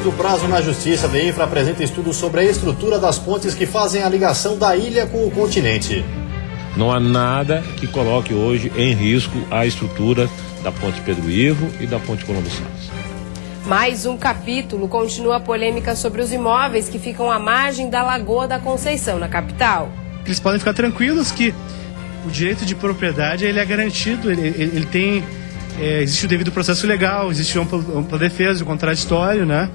Fim do prazo na Justiça, a DEINFRA apresenta estudos sobre a estrutura das pontes que fazem a ligação da ilha com o continente. Não há nada que coloque hoje em risco a estrutura da ponte Pedro Ivo e da ponte Colombo Salles. Mais um capítulo continua a polêmica sobre os imóveis que ficam à margem da Lagoa da Conceição, na capital. Eles podem ficar tranquilos que o direito de propriedade ele é garantido, ele tem... existe o devido processo legal, existe ampla defesa, o contraditório, né?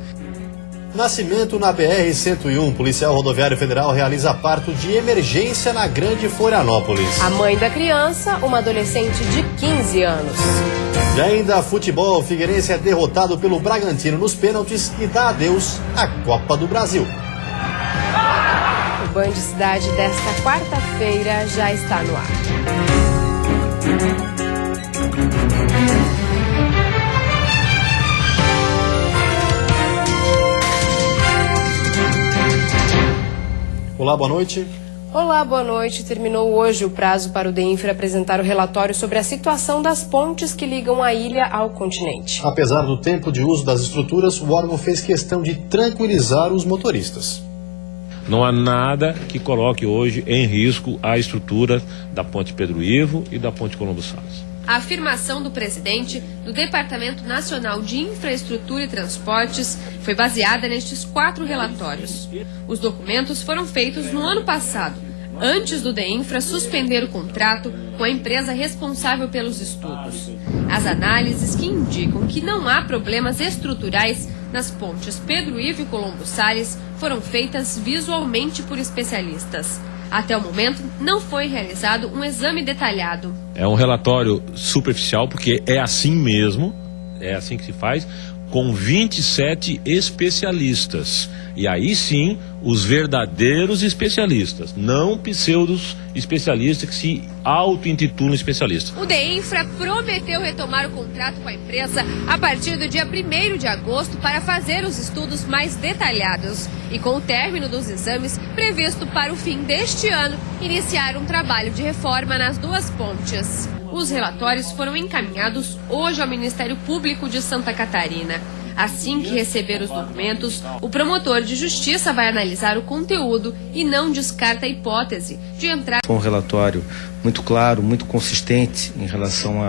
Nascimento na BR-101. Policial rodoviário federal realiza parto de emergência na Grande Florianópolis. A mãe da criança, uma adolescente de 15 anos. E ainda futebol, Figueirense é derrotado pelo Bragantino nos pênaltis e dá adeus à Copa do Brasil. O Band Cidade desta quarta-feira já está no ar. Olá, boa noite. Olá, boa noite. Terminou hoje o prazo para o DEINFRA apresentar o relatório sobre a situação das pontes que ligam a ilha ao continente. Apesar do tempo de uso das estruturas, o órgão fez questão de tranquilizar os motoristas. Não há nada que coloque hoje em risco a estrutura da ponte Pedro Ivo e da ponte Colombo Salles. A afirmação do presidente do Departamento Nacional de Infraestrutura e Transportes foi baseada nestes 4 relatórios. Os documentos foram feitos no ano passado, antes do DEINFRA suspender o contrato com a empresa responsável pelos estudos. As análises que indicam que não há problemas estruturais nas pontes Pedro Ivo e Colombo Salles foram feitas visualmente por especialistas. Até o momento, não foi realizado um exame detalhado. É um relatório superficial, porque é assim mesmo, é assim que se faz, com 27 especialistas. E aí sim, os verdadeiros especialistas, não pseudos especialistas que se auto-intitulam especialistas. O DEINFRA prometeu retomar o contrato com a empresa a partir do dia 1º de agosto para fazer os estudos mais detalhados. E com o término dos exames previsto para o fim deste ano, iniciar um trabalho de reforma nas 2 pontes. Os relatórios foram encaminhados hoje ao Ministério Público de Santa Catarina. Assim que receber os documentos, o promotor de justiça vai analisar o conteúdo e não descarta a hipótese de entrar... Foi um relatório muito claro, muito consistente em relação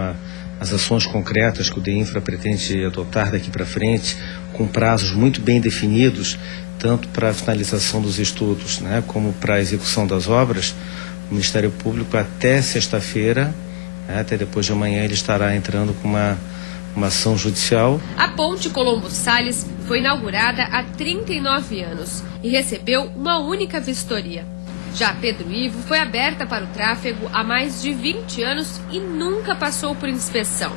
às ações concretas que o DEINFRA pretende adotar daqui para frente, com prazos muito bem definidos, tanto para a finalização dos estudos, né, como para a execução das obras. O Ministério Público até sexta-feira, até depois de amanhã, ele estará entrando com uma ação judicial. A ponte Colombo Salles foi inaugurada há 39 anos e recebeu uma única vistoria. Já Pedro Ivo foi aberta para o tráfego há mais de 20 anos e nunca passou por inspeção.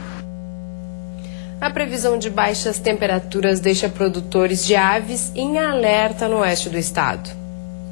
A previsão de baixas temperaturas deixa produtores de aves em alerta no oeste do estado.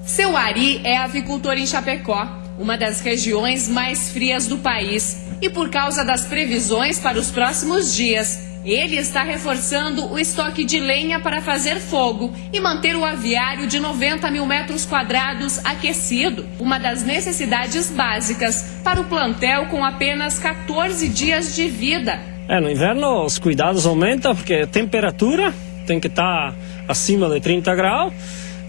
Seu Ari é avicultor em Chapecó, uma das regiões mais frias do país. E por causa das previsões para os próximos dias, ele está reforçando o estoque de lenha para fazer fogo e manter o aviário de 90 mil metros quadrados aquecido, uma das necessidades básicas para o plantel com apenas 14 dias de vida. No inverno os cuidados aumentam porque a temperatura tem que estar acima de 30 graus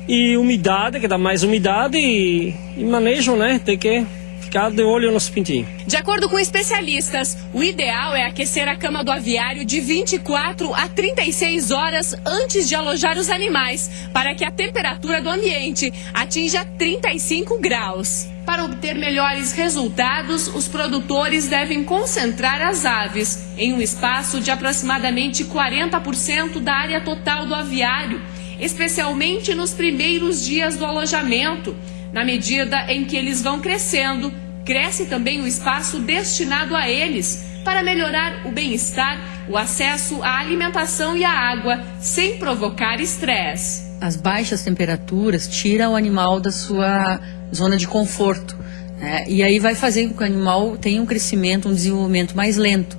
e umidade, que dá mais umidade e manejo, né? Tem que ficar de olho nos pintinhos. De acordo com especialistas, o ideal é aquecer a cama do aviário de 24 a 36 horas antes de alojar os animais, para que a temperatura do ambiente atinja 35 graus. Para obter melhores resultados, os produtores devem concentrar as aves em um espaço de aproximadamente 40% da área total do aviário, especialmente nos primeiros dias do alojamento. Na medida em que eles vão crescendo, cresce também o espaço destinado a eles, para melhorar o bem-estar, o acesso à alimentação e à água, sem provocar estresse. As baixas temperaturas tiram o animal da sua zona de conforto, né? E aí vai fazer com que o animal tenha um crescimento, um desenvolvimento mais lento.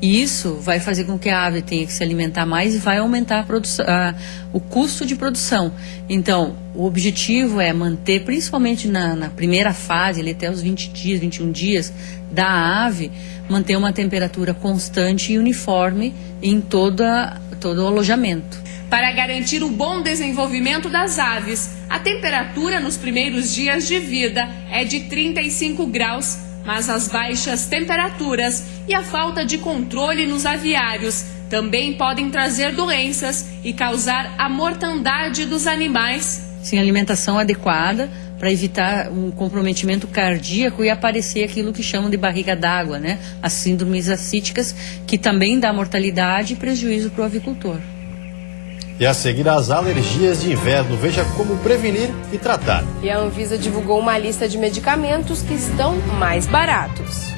E isso vai fazer com que a ave tenha que se alimentar mais e vai aumentar o custo de produção. Então, o objetivo é manter, principalmente na primeira fase, ali até os 20 dias, 21 dias da ave, manter uma temperatura constante e uniforme em todo o alojamento. para garantir o bom desenvolvimento das aves. A temperatura nos primeiros dias de vida é de 35 graus, mas as baixas temperaturas e a falta de controle nos aviários também podem trazer doenças e causar a mortandade dos animais. Sim, alimentação adequada para evitar um comprometimento cardíaco e aparecer aquilo que chamam de barriga d'água, né? As síndromes ascíticas, que também dá mortalidade e prejuízo para o avicultor. E a seguir, as alergias de inverno. Veja como prevenir e tratar. E a Anvisa divulgou uma lista de medicamentos que estão mais baratos.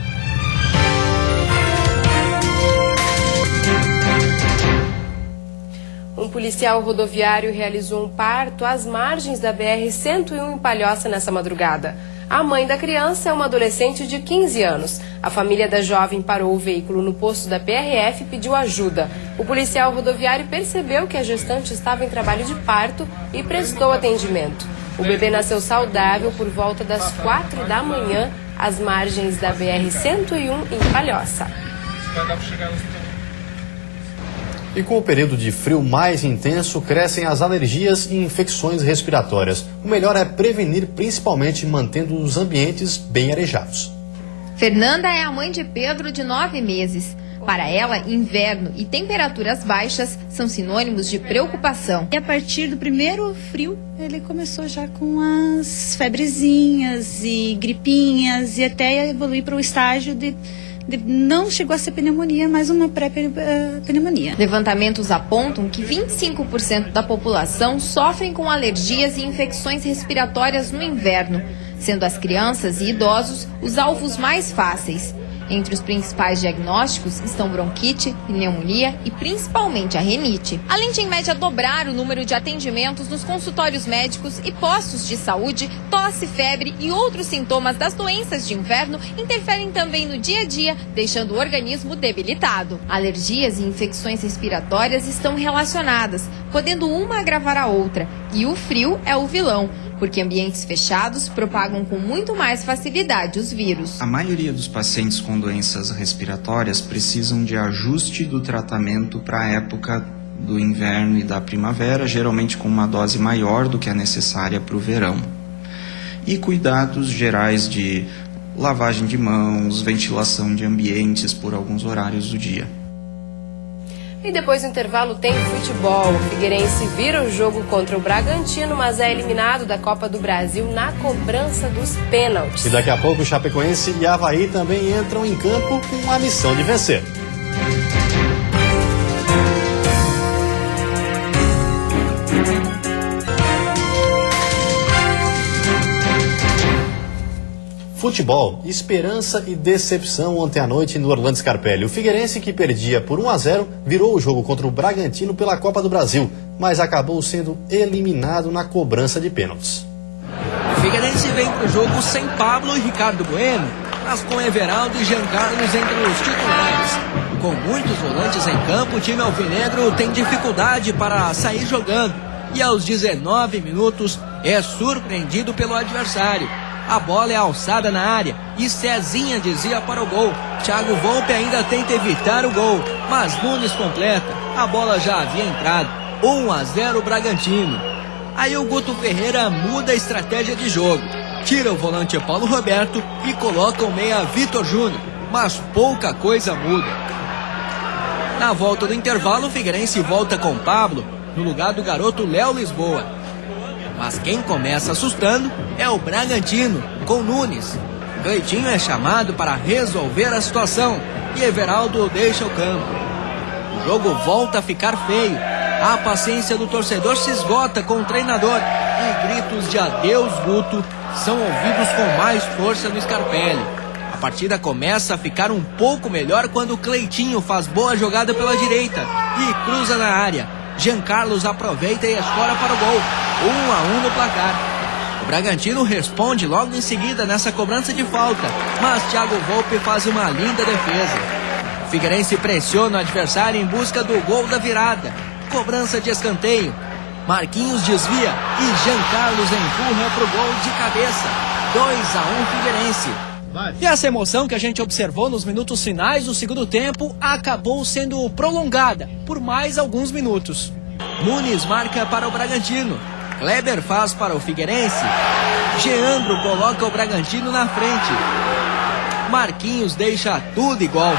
Um policial rodoviário realizou um parto às margens da BR-101 em Palhoça nessa madrugada. A mãe da criança é uma adolescente de 15 anos. A família da jovem parou o veículo no posto da PRF e pediu ajuda. O policial rodoviário percebeu que a gestante estava em trabalho de parto e prestou atendimento. O bebê nasceu saudável por volta das 4 da manhã, às margens da BR-101 em Palhoça. E com o período de frio mais intenso, crescem as alergias e infecções respiratórias. O melhor é prevenir, principalmente mantendo os ambientes bem arejados. Fernanda é a mãe de Pedro, de 9 meses. Para ela, inverno e temperaturas baixas são sinônimos de preocupação. E a partir do primeiro frio, ele começou já com as febrezinhas e gripinhas e até evoluir para o estágio de não chegou a ser pneumonia, mas uma pré-pneumonia. Levantamentos apontam que 25% da população sofrem com alergias e infecções respiratórias no inverno, sendo as crianças e idosos os alvos mais fáceis. Entre os principais diagnósticos estão bronquite, pneumonia e principalmente a rinite. Além de, em média, dobrar o número de atendimentos nos consultórios médicos e postos de saúde, tosse, febre e outros sintomas das doenças de inverno interferem também no dia a dia, deixando o organismo debilitado. Alergias e infecções respiratórias estão relacionadas, podendo uma agravar a outra. E o frio é o vilão, porque ambientes fechados propagam com muito mais facilidade os vírus. A maioria dos pacientes com doenças respiratórias precisam de ajuste do tratamento para a época do inverno e da primavera, geralmente com uma dose maior do que a necessária para o verão. E cuidados gerais de lavagem de mãos, ventilação de ambientes por alguns horários do dia. E depois do intervalo tem futebol. O Figueirense vira o jogo contra o Bragantino, mas é eliminado da Copa do Brasil na cobrança dos pênaltis. E daqui a pouco o Chapecoense e Avaí também entram em campo com a missão de vencer. Futebol, esperança e decepção ontem à noite no Orlando Scarpelli. O Figueirense, que perdia por 1-0, virou o jogo contra o Bragantino pela Copa do Brasil, mas acabou sendo eliminado na cobrança de pênaltis. O Figueirense vem para o jogo sem Pablo e Ricardo Bueno, mas com Everaldo e Jean Carlos entre os titulares. Com muitos volantes em campo, o time alvinegro tem dificuldade para sair jogando e aos 19 minutos é surpreendido pelo adversário. A bola é alçada na área e Cezinha desvia para o gol. Thiago Volpe ainda tenta evitar o gol, mas Nunes completa. A bola já havia entrado. 1-0 Bragantino. Aí o Guto Ferreira muda a estratégia de jogo. Tira o volante Paulo Roberto e coloca o meia Vitor Júnior. Mas pouca coisa muda. Na volta do intervalo, o Figueirense volta com Pablo no lugar do garoto Léo Lisboa. Mas quem começa assustando é o Bragantino, com Nunes. Cleitinho é chamado para resolver a situação e Everaldo deixa o campo. O jogo volta a ficar feio. A paciência do torcedor se esgota com o treinador e gritos de adeus Guto são ouvidos com mais força no Scarpelli. A partida começa a ficar um pouco melhor quando Cleitinho faz boa jogada pela direita e cruza na área. Jean Carlos aproveita e escora para o gol. 1-1 no placar. O Bragantino responde logo em seguida nessa cobrança de falta, mas Thiago Volpe faz uma linda defesa. O Figueirense pressiona o adversário em busca do gol da virada. Cobrança de escanteio. Marquinhos desvia e Jean Carlos empurra para o gol de cabeça. 2-1 Figueirense. E essa emoção que a gente observou nos minutos finais do segundo tempo acabou sendo prolongada por mais alguns minutos. Nunes marca para o Bragantino. Kleber faz para o Figueirense. Geandro coloca o Bragantino na frente. Marquinhos deixa tudo igual.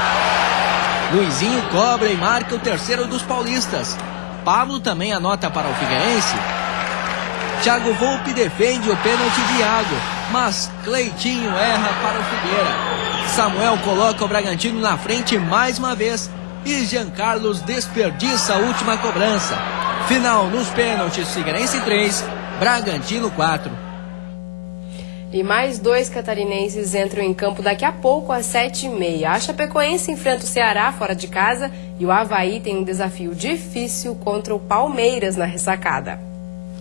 Luizinho cobra e marca o terceiro dos paulistas. Pablo também anota para o Figueirense. Thiago Volpe defende o pênalti de Iago, mas Cleitinho erra para o Figueira. Samuel coloca o Bragantino na frente mais uma vez e Jean Carlos desperdiça a última cobrança. Final nos pênaltis, Figueirense 3, Bragantino 4. E mais 2 catarinenses entram em campo daqui a pouco às 7h30. A Chapecoense enfrenta o Ceará fora de casa e o Avaí tem um desafio difícil contra o Palmeiras na ressacada.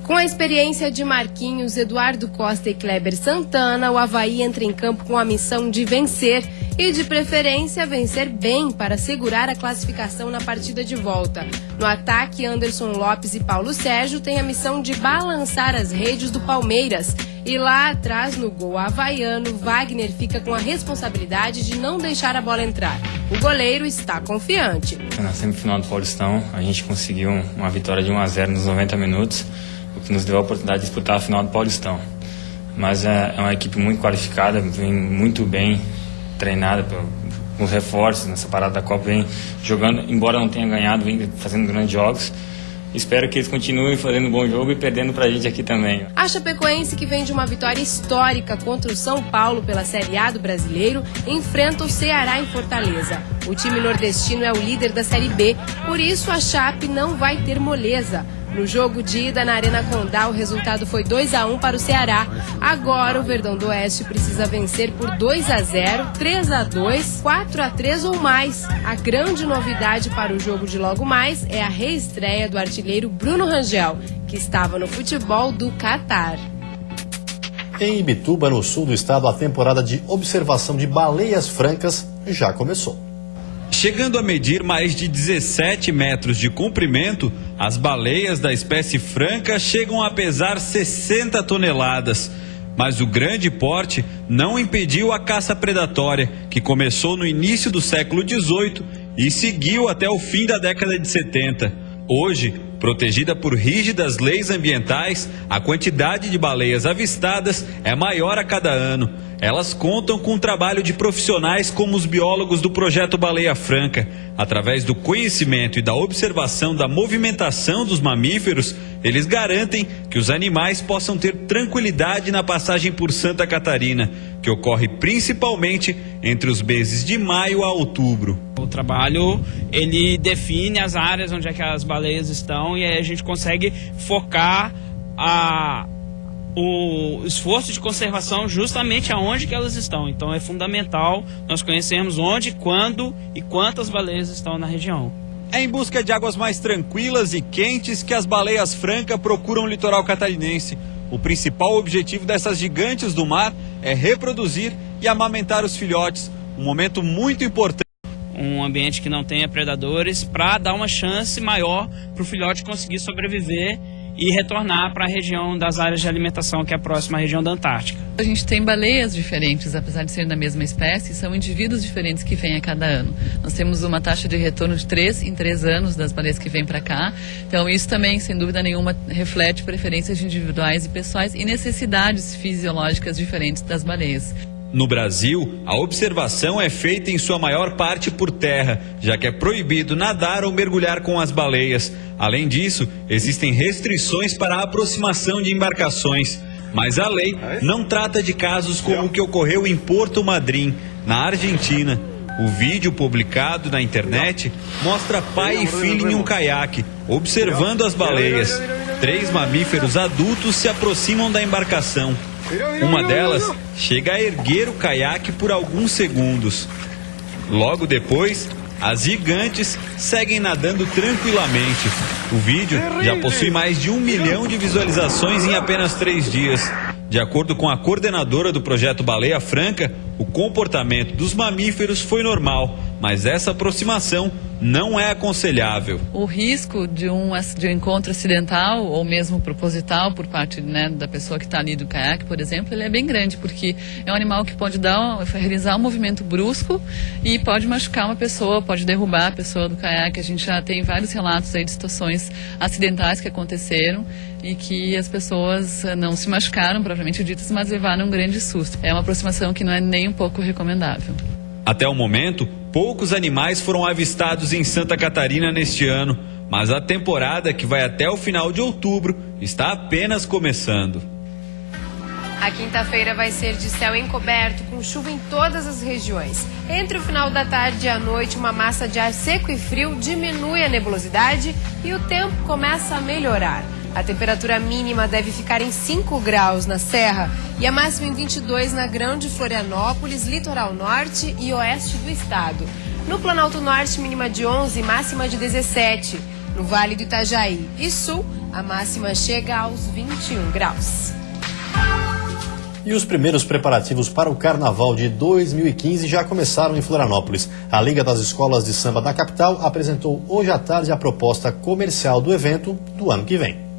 Com a experiência de Marquinhos, Eduardo Costa e Kleber Santana, o Avaí entra em campo com a missão de vencer e, de preferência, vencer bem para segurar a classificação na partida de volta. No ataque, Anderson Lopes e Paulo Sérgio têm a missão de balançar as redes do Palmeiras. E lá atrás, no gol havaiano, Wagner fica com a responsabilidade de não deixar a bola entrar. O goleiro está confiante. Na semifinal do Paulistão, a gente conseguiu uma vitória de 1-0 nos 90 minutos, o que nos deu a oportunidade de disputar a final do Paulistão. Mas é uma equipe muito qualificada, vem muito bem treinada com os reforços nessa parada da Copa, vem jogando, embora não tenha ganhado, vem fazendo grandes jogos. Espero que eles continuem fazendo um bom jogo e perdendo pra gente aqui também. A Chapecoense, que vem de uma vitória histórica contra o São Paulo pela Série A do Brasileiro, enfrenta o Ceará em Fortaleza. O time nordestino é o líder da Série B, por isso a Chape não vai ter moleza. No jogo de ida na Arena Condá, o resultado foi 2-1 para o Ceará. Agora o Verdão do Oeste precisa vencer por 2-0, 3-2, 4-3 ou mais. A grande novidade para o jogo de logo mais é a reestreia do artilheiro Bruno Rangel, que estava no futebol do Catar. Em Ibituba, no sul do estado, a temporada de observação de baleias francas já começou. Chegando a medir mais de 17 metros de comprimento, as baleias da espécie franca chegam a pesar 60 toneladas. Mas o grande porte não impediu a caça predatória, que começou no início do século XVIII e seguiu até o fim da década de 70. Hoje, protegida por rígidas leis ambientais, a quantidade de baleias avistadas é maior a cada ano. Elas contam com o trabalho de profissionais como os biólogos do Projeto Baleia Franca. Através do conhecimento e da observação da movimentação dos mamíferos, eles garantem que os animais possam ter tranquilidade na passagem por Santa Catarina, que ocorre principalmente entre os meses de maio a outubro. O trabalho, ele define as áreas onde é que as baleias estão e aí a gente consegue focar o esforço de conservação justamente aonde que elas estão. Então é fundamental nós conhecermos onde, quando e quantas baleias estão na região. É em busca de águas mais tranquilas e quentes que as baleias francas procuram o litoral catarinense. O principal objetivo dessas gigantes do mar é reproduzir e amamentar os filhotes, um momento muito importante. Um ambiente que não tenha predadores para dar uma chance maior para o filhote conseguir sobreviver e retornar para a região das áreas de alimentação, que é a próxima região da Antártica. A gente tem baleias diferentes, apesar de serem da mesma espécie, são indivíduos diferentes que vêm a cada ano. Nós temos uma taxa de retorno de 3 em 3 anos das baleias que vêm para cá. Então isso também, sem dúvida nenhuma, reflete preferências individuais e pessoais e necessidades fisiológicas diferentes das baleias. No Brasil, a observação é feita em sua maior parte por terra, já que é proibido nadar ou mergulhar com as baleias. Além disso, existem restrições para a aproximação de embarcações. Mas a lei não trata de casos como o que ocorreu em Porto Madryn, na Argentina. O vídeo publicado na internet mostra pai e filho em um caiaque, observando as baleias. 3 mamíferos adultos se aproximam da embarcação. Uma delas chega a erguer o caiaque por alguns segundos. Logo depois, as gigantes seguem nadando tranquilamente. O vídeo já possui mais de 1 milhão de visualizações em apenas 3 dias. De acordo com a coordenadora do Projeto Baleia Franca, o comportamento dos mamíferos foi normal, mas essa aproximação não é aconselhável. O risco de um encontro acidental ou mesmo proposital por parte, né, da pessoa que está ali do caiaque, por exemplo, ele é bem grande, porque é um animal que pode realizar um movimento brusco e pode machucar uma pessoa, pode derrubar a pessoa do caiaque. A gente já tem vários relatos aí de situações acidentais que aconteceram e que as pessoas não se machucaram, propriamente ditas, mas levaram um grande susto. É uma aproximação que não é nem um pouco recomendável. Até o momento, poucos animais foram avistados em Santa Catarina neste ano, mas a temporada, que vai até o final de outubro, está apenas começando. A quinta-feira vai ser de céu encoberto, com chuva em todas as regiões. Entre o final da tarde e a noite, uma massa de ar seco e frio diminui a nebulosidade e o tempo começa a melhorar. A temperatura mínima deve ficar em 5 graus na Serra e a máxima em 22 na Grande Florianópolis, litoral norte e oeste do estado. No Planalto Norte, mínima de 11, máxima de 17. No Vale do Itajaí e Sul, a máxima chega aos 21 graus. E os primeiros preparativos para o Carnaval de 2015 já começaram em Florianópolis. A Liga das Escolas de Samba da capital apresentou hoje à tarde a proposta comercial do evento do ano que vem.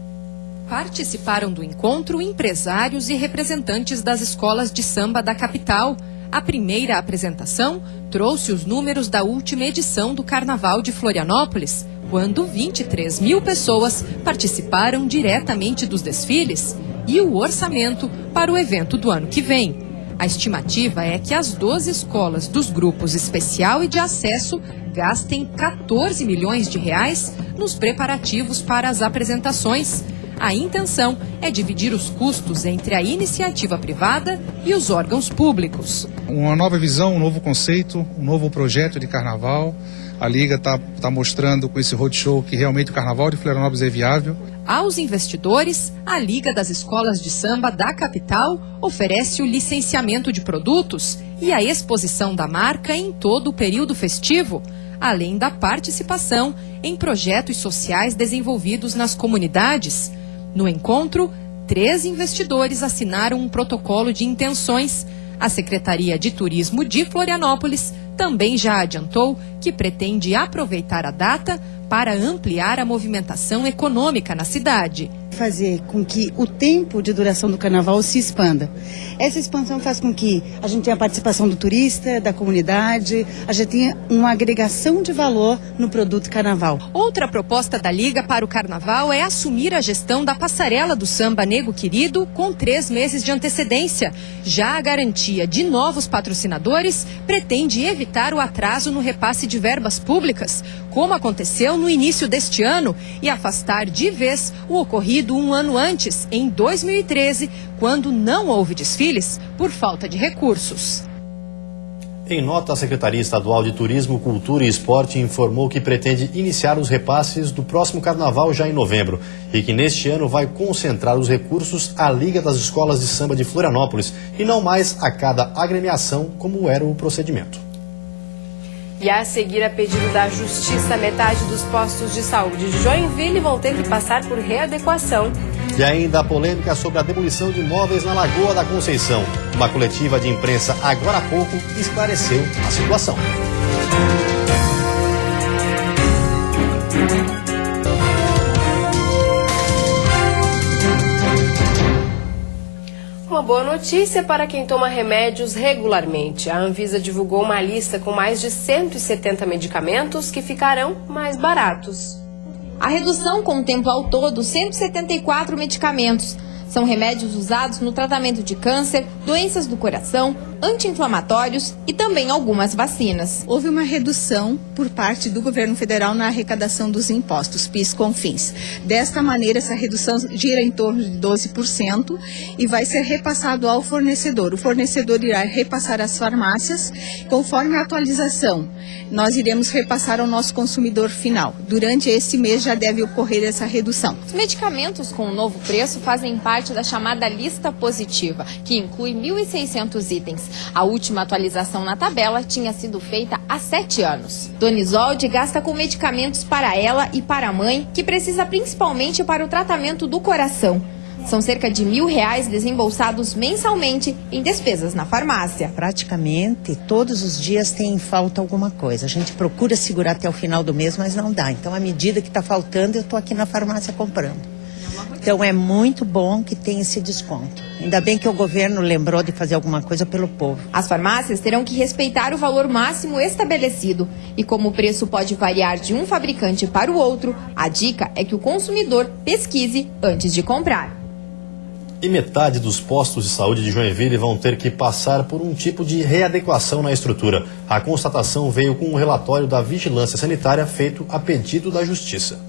Participaram do encontro empresários e representantes das escolas de samba da capital. A primeira apresentação trouxe os números da última edição do Carnaval de Florianópolis, quando 23 mil pessoas participaram diretamente dos desfiles, e o orçamento para o evento do ano que vem. A estimativa é que as 12 escolas dos grupos especial e de acesso gastem 14 milhões de reais nos preparativos para as apresentações. A intenção é dividir os custos entre a iniciativa privada e os órgãos públicos. Uma nova visão, um novo conceito, um novo projeto de carnaval. A Liga está mostrando com esse roadshow que realmente o carnaval de Florianópolis é viável. Aos investidores, a Liga das Escolas de Samba da capital oferece o licenciamento de produtos e a exposição da marca em todo o período festivo, além da participação em projetos sociais desenvolvidos nas comunidades. No encontro, 3 investidores assinaram um protocolo de intenções. A Secretaria de Turismo de Florianópolis também já adiantou que pretende aproveitar a data para ampliar a movimentação econômica na cidade. Fazer com que o tempo de duração do carnaval se expanda. Essa expansão faz com que a gente tenha a participação do turista, da comunidade, a gente tenha uma agregação de valor no produto carnaval. Outra proposta da Liga para o carnaval é assumir a gestão da passarela do samba Nego Querido com 3 meses de antecedência. Já a garantia de novos patrocinadores pretende evitar o atraso no repasse de verbas públicas, como aconteceu no início deste ano, e afastar de vez o ocorrido um ano antes, em 2013, quando não houve desfiles por falta de recursos. Em nota, a Secretaria Estadual de Turismo, Cultura e Esporte informou que pretende iniciar os repasses do próximo carnaval já em novembro e que neste ano vai concentrar os recursos à Liga das Escolas de Samba de Florianópolis e não mais a cada agremiação, como era o procedimento. E a seguir, a pedido da Justiça, metade dos postos de saúde de Joinville vão ter que passar por readequação. E ainda a polêmica sobre a demolição de imóveis na Lagoa da Conceição. Uma coletiva de imprensa agora há pouco esclareceu a situação. Uma boa notícia para quem toma remédios regularmente. A Anvisa divulgou uma lista com mais de 170 medicamentos que ficarão mais baratos. A redução contempla ao todo 174 medicamentos. São remédios usados no tratamento de câncer, doenças do coração, anti-inflamatórios e também algumas vacinas. Houve uma redução por parte do governo federal na arrecadação dos impostos, PIS, CONFINS. Desta maneira, essa redução gira em torno de 12% e vai ser repassado ao fornecedor. O fornecedor irá repassar às farmácias, conforme a atualização. Nós iremos repassar ao nosso consumidor final. Durante esse mês já deve ocorrer essa redução. Os medicamentos com o novo preço fazem parte da chamada lista positiva, que inclui 1.600 itens. A última atualização na tabela tinha sido feita há 7 anos. Dona Isolde gasta com medicamentos para ela e para a mãe, que precisa principalmente para o tratamento do coração. São cerca de R$1.000 desembolsados mensalmente em despesas na farmácia. Praticamente todos os dias tem em falta alguma coisa. A gente procura segurar até o final do mês, mas não dá. Então, à medida que está faltando, eu estou aqui na farmácia comprando. Então, é muito bom que tenha esse desconto. Ainda bem que o governo lembrou de fazer alguma coisa pelo povo. As farmácias terão que respeitar o valor máximo estabelecido. E como o preço pode variar de um fabricante para o outro, a dica é que o consumidor pesquise antes de comprar. E metade dos postos de saúde de Joinville vão ter que passar por um tipo de readequação na estrutura. A constatação veio com um relatório da Vigilância Sanitária feito a pedido da Justiça.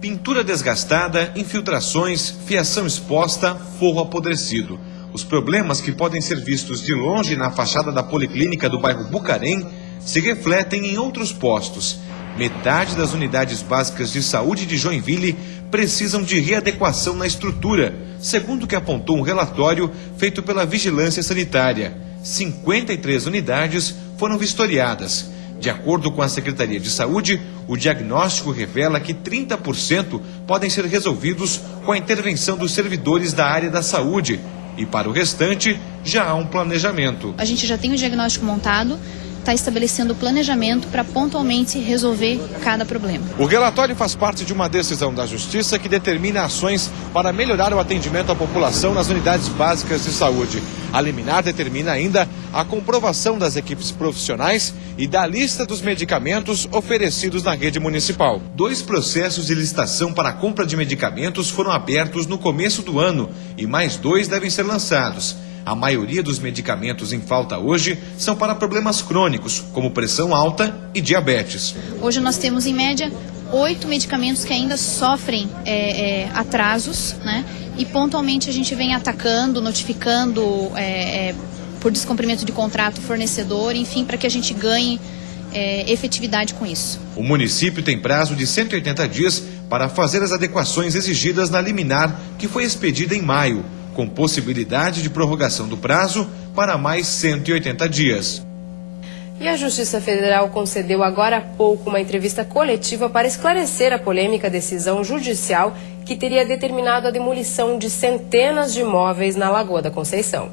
Pintura desgastada, infiltrações, fiação exposta, forro apodrecido. Os problemas que podem ser vistos de longe na fachada da Policlínica do bairro Bucarém se refletem em outros postos. Metade das unidades básicas de saúde de Joinville precisam de readequação na estrutura, segundo o que apontou um relatório feito pela Vigilância Sanitária. 53 unidades foram vistoriadas. De acordo com a Secretaria de Saúde, o diagnóstico revela que 30% podem ser resolvidos com a intervenção dos servidores da área da saúde. E para o restante, já há um planejamento. A gente já tem o diagnóstico montado, está estabelecendo o planejamento para pontualmente resolver cada problema. O relatório faz parte de uma decisão da Justiça que determina ações para melhorar o atendimento à população nas unidades básicas de saúde. A liminar determina ainda a comprovação das equipes profissionais e da lista dos medicamentos oferecidos na rede municipal. 2 processos de licitação para a compra de medicamentos foram abertos no começo do ano e mais 2 devem ser lançados. A maioria dos medicamentos em falta hoje são para problemas crônicos, como pressão alta e diabetes. Hoje nós temos, em média, 8 medicamentos que ainda sofrem atrasos, né? E pontualmente a gente vem atacando, notificando por descumprimento de contrato fornecedor, enfim, para que a gente ganhe efetividade com isso. O município tem prazo de 180 dias para fazer as adequações exigidas na liminar, que foi expedida em maio, com possibilidade de prorrogação do prazo para mais 180 dias. E a Justiça Federal concedeu agora há pouco uma entrevista coletiva para esclarecer a polêmica decisão judicial que teria determinado a demolição de centenas de imóveis na Lagoa da Conceição.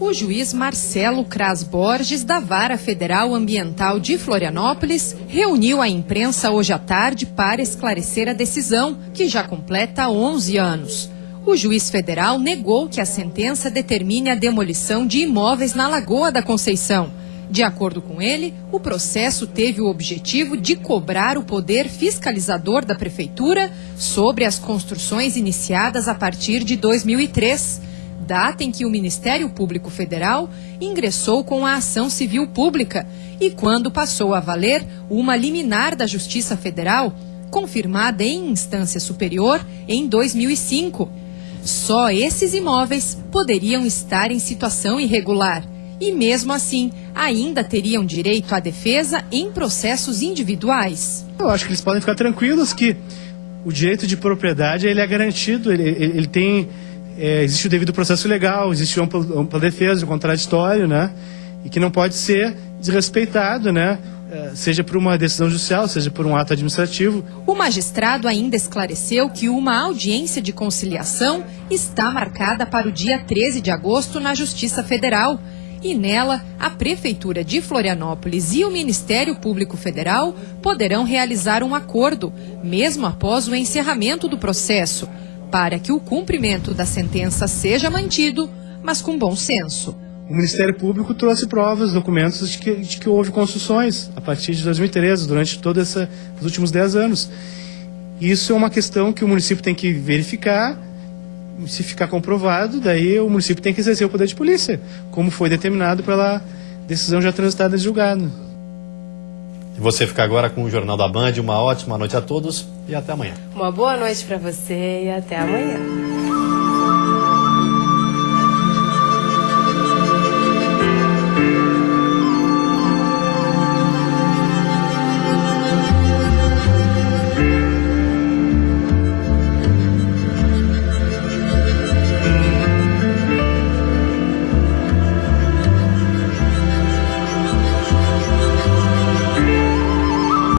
O juiz Marcelo Cras Borges, da Vara Federal Ambiental de Florianópolis, reuniu a imprensa hoje à tarde para esclarecer a decisão, que já completa 11 anos. O juiz federal negou que a sentença determine a demolição de imóveis na Lagoa da Conceição. De acordo com ele, o processo teve o objetivo de cobrar o poder fiscalizador da prefeitura sobre as construções iniciadas a partir de 2003, data em que o Ministério Público Federal ingressou com a ação civil pública e quando passou a valer uma liminar da Justiça Federal, confirmada em instância superior em 2005. Só esses imóveis poderiam estar em situação irregular e, mesmo assim, ainda teriam direito à defesa em processos individuais. Eu acho que eles podem ficar tranquilos que o direito de propriedade ele é garantido, ele tem, existe o devido processo legal, existe ampla defesa, o contraditório, né? E que não pode ser desrespeitado, né? Seja por uma decisão judicial, seja por um ato administrativo. O magistrado ainda esclareceu que uma audiência de conciliação está marcada para o dia 13 de agosto na Justiça Federal. E nela, a Prefeitura de Florianópolis e o Ministério Público Federal poderão realizar um acordo, mesmo após o encerramento do processo, para que o cumprimento da sentença seja mantido, mas com bom senso. O Ministério Público trouxe provas, documentos de que houve construções a partir de 2013, durante todos os últimos 10 anos. Isso é uma questão que o município tem que verificar. Se ficar comprovado, daí o município tem que exercer o poder de polícia, como foi determinado pela decisão já transitada em julgado. E você fica agora com o Jornal da Band. Uma ótima noite a todos e até amanhã. Uma boa noite para você e até amanhã.